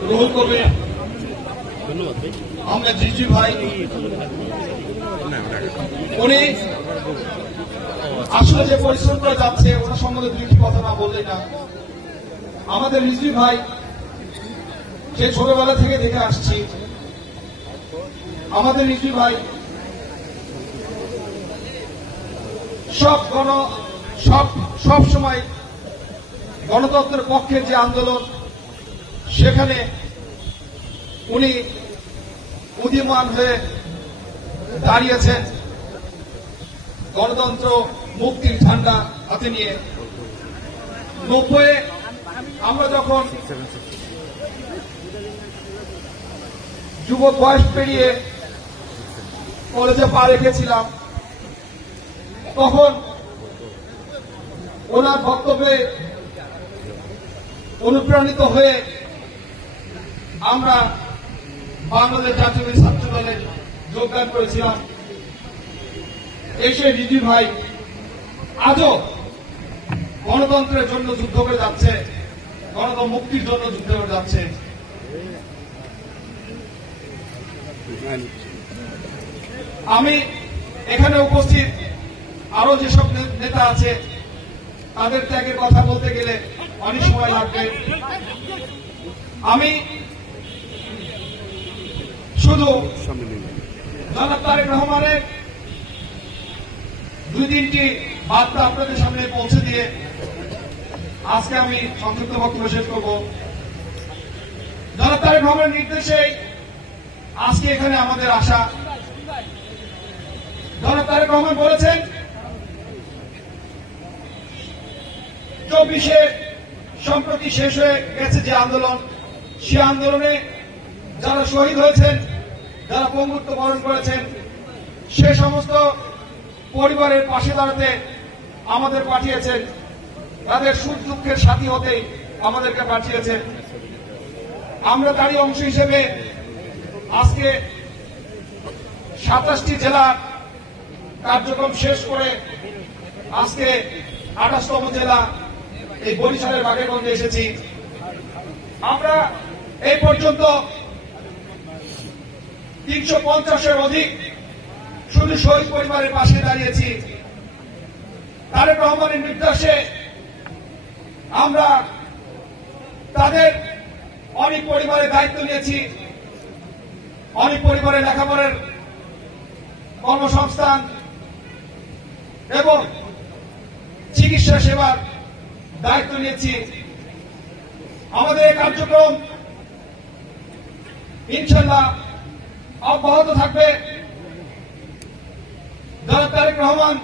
রুহুল কবির আহমেদ রিজভী ভাই, উনি আসলে যে পরিশ্রম করে যাচ্ছে ওনার সম্বন্ধে দুইটি কথা না বললেই না। আমাদের রিজভী ভাই সে ছোটবেলা থেকে দেখে আসছি, আমাদের রিজভী ভাই সব সময় গণতন্ত্রের পক্ষে যে আন্দোলন, সেখানে উনি উদীয়মান হয়ে দাঁড়িয়েছেন গণতন্ত্র মুক্তির ঝান্ডা হাতে নিয়ে। 90 আমরা যখন যুবক বয়স পেরিয়ে কলেজে পা রেখেছিলাম, তখন ওনার বক্তব্যে অনুপ্রাণিত হয়ে আমরা বাংলাদেশ জাতীয় ছাত্র দলে যোগদান করেছিলাম। এসে রিজভী ভাই আজও গণতন্ত্রের জন্য যুদ্ধ করে যাচ্ছে, গণতন্ত্র মুক্তির জন্য যুদ্ধ করে যাচ্ছে। আমি এখানে উপস্থিত আরো যেসব নেতা আছে তাদের ত্যাগের কথা বলতে গেলে অনেক সময় লাগবে। আমি শুধু জনাব তারেক রহমানের 2-3টি বার্তা আপনাদের সামনে পৌঁছে দিয়ে আজকে আমি সংক্ষিপ্ত বক্তব্য শেষ করব। জনাব তারেক রহমানের নির্দেশে আজকে এখানে আমাদের আসা। জনাব তারেক রহমান বলেছেন 24-এ সম্প্রতি শেষ হয়ে গেছে যে আন্দোলন, সে আন্দোলনে যারা শহীদ হয়েছেন, যারা পঙ্গুত্ব বরণ করেছেন, সে সমস্ত পরিবারের পাশে দাঁড়াতে আমাদের পাঠিয়েছেন, তাদের সুখ দুঃখের সাথী হতে আমাদেরকে পাঠিয়েছেন। আমরা তারই অংশ হিসেবে আজকে 27টি জেলার কার্যক্রম শেষ করে আজকে 28তম জেলা এই বরিশালের বাগেরগঞ্জে এসেছি। আমরা এই পর্যন্ত 350-এর অধিক শুধু শহীদ পরিবারের পাশে দাঁড়িয়েছি। তারেক রহমানের নির্দেশে আমরা তাদের অনেক পরিবারের দায়িত্ব নিয়েছি, অনেক পরিবারের লেখাপড়ার কর্মসংস্থান এবং চিকিৎসা সেবার দায়িত্ব নিয়েছি। আমাদের এই কার্যক্রম ইনশাল্লাহ অব্যাহত থাকবে। জনাব তারেক রহমান